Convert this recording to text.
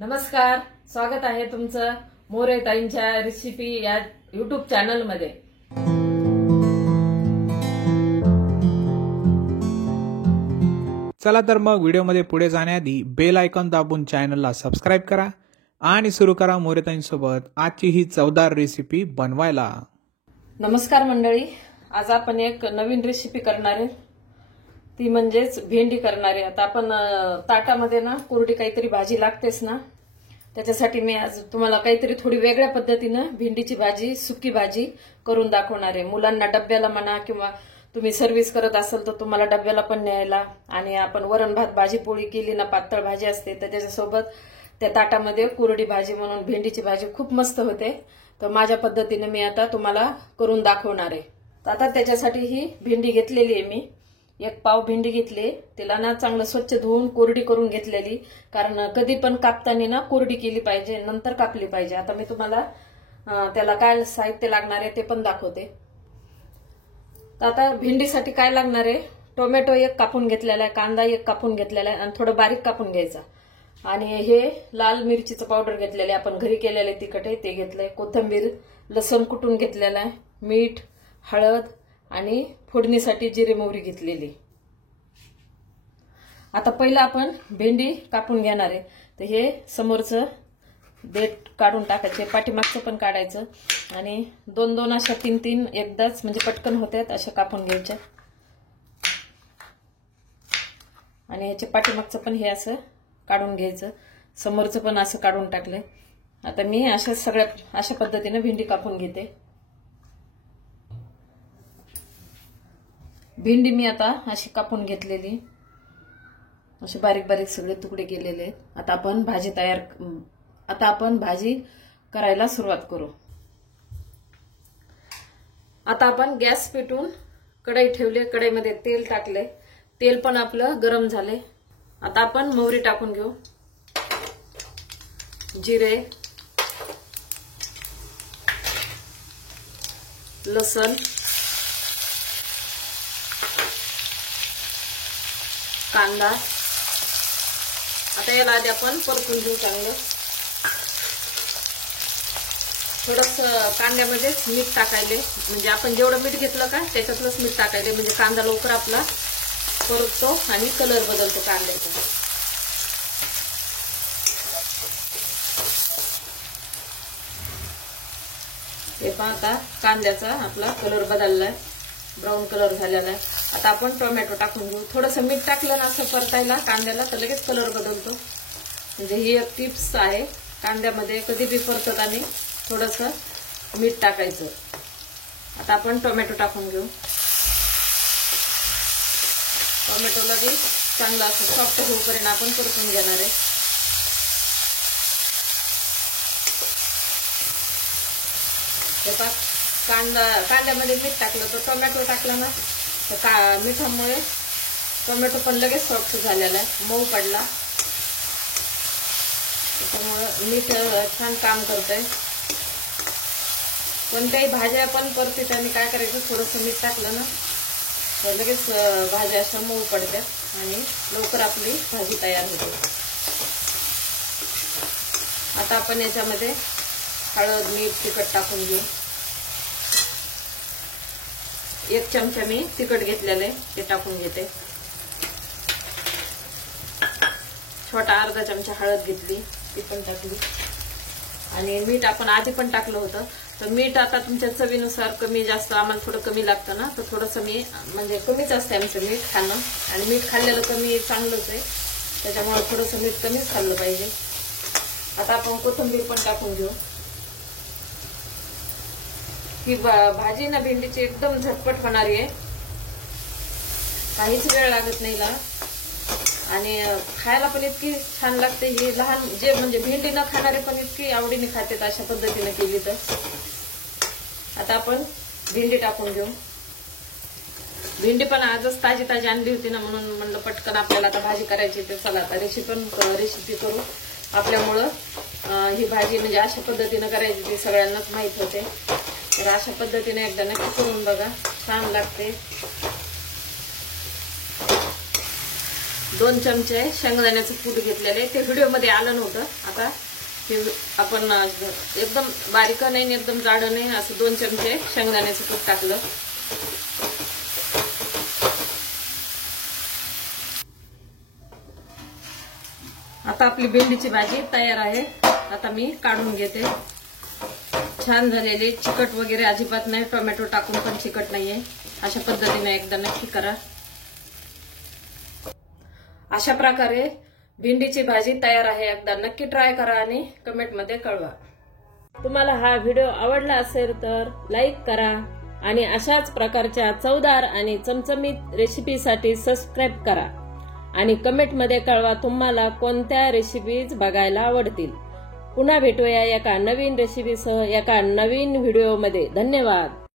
नमस्कार, स्वागत आहे तुमचं मोरे ताईंच्या रेसिपी या YouTube चॅनल मध्ये। चला तर मग व्हिडिओमध्ये पुढे जाण्याआधी बेल आयकॉन दाबून चॅनलला सबस्क्राइब करा आणि सुरू करा मोरे ताईंसोबत आजची ही चवदार रेसिपी बनवायला। नमस्कार मंडळी, आज आपण एक नवीन रेसिपी करणार आहे, ती म्हणजेच भेंडी करणार आहे। आता आपण ताटामध्ये ना कोरडी काहीतरी भाजी लागतेच ना, त्याच्यासाठी मी आज तुम्हाला काहीतरी थोडी वेगळ्या पद्धतीने भेंडीची भाजी, सुकी भाजी करून दाखवणार आहे। मुलांना डब्याला म्हणा किंवा तुम्ही सर्व्हिस करत असाल तर तुम्हाला डब्याला पण न्यायला, आणि आपण वरण भात भाजी पोळी केली ना, पातळ भाजी असते तर त्याच्यासोबत त्या ताटामध्ये कोरडी भाजी म्हणून भेंडीची भाजी खूप मस्त होते। तर माझ्या पद्धतीने मी आता तुम्हाला करून दाखवणार आहे। तर आता त्याच्यासाठी ही भेंडी घेतलेली आहे मी, एक पाव भेंडी घेतली, तिला ना चांगलं स्वच्छ धुवून कोरडी करून घेतलेली, कारण कधी पण कापताना ना कोरडी केली पाहिजे, नंतर कापली पाहिजे। आता मी तुम्हाला त्याला काय साहित्य लागणार आहे ते पण दाखवते। तर आता भेंडीसाठी काय लागणार आहे, टोमॅटो एक कापून घेतलेला आहे, कांदा एक कापून घेतलेला आहे आणि थोडं बारीक कापून घ्यायचा, आणि हे लाल मिरचीचं पावडर घेतलेलं आहे, आपण घरी केलेले तिखट आहे ते घेतलंय, कोथिंबीर, लसूण कुटून घेतलेला आहे, मीठ, हळद आणि फोडणीसाठी जिरे मोहरी घेतलेली। आता पहिला आपण भेंडी कापून घेणार आहे, तर हे समोरचं देठ काढून टाकायचे, पाठीमागचं पण काढायचं, आणि दोन दोन अशा तीन तीन एकदाच म्हणजे पटकन होतात अशा कापून घ्यायच्या, आणि ह्याचे पाठीमागचं पण हे असं काढून घ्यायचं, समोरचं पण असं काढून टाकलंय। आता मी अशा पद्धतीने भेंडी कापून घेते। भेंडी मी आता अशी कापून घेतलेली, असे बारीक बारीक सगळे तुकडे केलेले आहेत। आता आपण भाजी करायला सुरुवात करू। आता आपण गॅस पेटवून कढई ठेवली, कढईमध्ये तेल टाकले, तेल पण आपलं गरम झाले। आता आपण मोहरी टाकून घेऊ, जिरे, लसूण, कांदा। आता याला आधी आपण परतून घेऊ चांगलं, थोडस कांद्यामध्येच मीठ टाकायले, म्हणजे आपण जेवढं मीठ घेतलं का त्याच्यातलंच मीठ टाकायले, म्हणजे कांदा लवकर आपला परततो आणि कलर बदलतो कांद्याचा। हे पहा, आता कांद्याचा आपला कलर बदललाय, ब्राऊन कलर झालेला आहे। आता आपण टोमॅटो टाकून घेऊ, थोडंसं मीठ टाकलं ना असं परतायला कांद्याला तर लगेच कलर बदलतो, म्हणजे ही एक टिप्स आहे। कांद्यामध्ये कधी बी परतताना थोडंसं मीठ टाकायचं। आता आपण टोमॅटो टाकून घेऊ, टोमॅटोला बी चांगलं असं सॉफ्ट होईपर्यंत आपण परतून घेणार आहे। कांद्यामध्ये मीठ टाकलं तर टोमॅटो टाकला ना तर मिठामुळे टोमॅटो पण लगेच सॉफ्ट झालेला आहे, मऊ पडला, त्यामुळे मीठ छान काम करतंय। कोणत्याही भाज्या पण परतीने काय करायचं, थोडंसं मीठ टाकलं ना तर लगेच भाज्या अशा मऊ पडतात आणि लवकर आपली भाजी तयार होते। आता आपण याच्यामध्ये हळद, मीठ, तिखट टाकून घेऊ। एक चमचा मी तिखट घेतलेलं आहे ते टाकून घेते, छोटा अर्धा चमचा हळद घेतली ती पण टाकली, आणि मीठ आपण आधी पण टाकलं होतं, तर मीठ आता तुमच्या चवीनुसार कमी जास्त, आम्हाला थोडं कमी लागतं ना तर थोडंसं मी म्हणजे कमीच असते आमचं मीठ खाणं, आणि मीठ खाल्लेलं कमी चांगलंच आहे, त्याच्यामुळे थोडंसं मीठ कमीच खाल्लं पाहिजे। आता आपण कोथिंबीर पण टाकून घेऊ। ही भाजी ना भेंडीची एकदम झटपट होणारी आहे, काहीच वेळ लागत नाही ना, आणि खायला पण इतकी छान लागते। ही लहान जे म्हणजे भेंडी न खाणारे पण इतकी आवडीने खातात अशा पद्धतीने केली तर। आता आपण भेंडी टाकून घेऊ, भेंडी पण आजच ताजी ताजी आणली होती ना, म्हणून म्हणलं पटकन आपल्याला आता भाजी करायची, तर चला आता रेसिपी करू। आपल्यामुळं ही भाजी म्हणजे अशा पद्धतीने करायची ती सगळ्यांनाच माहित होते, तर अशा पद्धतीने एकदा नक्की करून बघा, छान लागते। 2 चमचे शेंगदाण्याचं कूट घेतलेले, ते व्हिडिओमध्ये आलं नव्हतं. आता हे आपण एकदम बारीक नाही एकदम जाड नाही, असं 2 चमचे शेंगदाण्याचं कूट टाकलं. आता आपली भेंडीची भाजी तयार आहे. आता मी काढून घेते. छान झालेले, चिकट वगैरे अजिबात नाही, टोमॅटो टाकून पण चिकट नाहीये. अशा पद्धतीने एकदा नक्की करा. अशा प्रकारे भेंडीची भाजी तयार आहे. एकदा नक्की ट्राय करा आणि कमेंटमध्ये कळवा. तुम्हाला हा व्हिडिओ आवडला असेल तर लाईक करा आणि अशाच प्रकारच्या चवदार आणि चमचमीत रेसिपीसाठी सबस्क्राईब करा आणि कमेंटमध्ये कळवा तुम्हाला कोणत्या रेसिपीज बघायला आवडतील. पुन्हा भेटूया एका नवीन रेसिपीसह एका नवीन व्हिडिओमध्ये. धन्यवाद.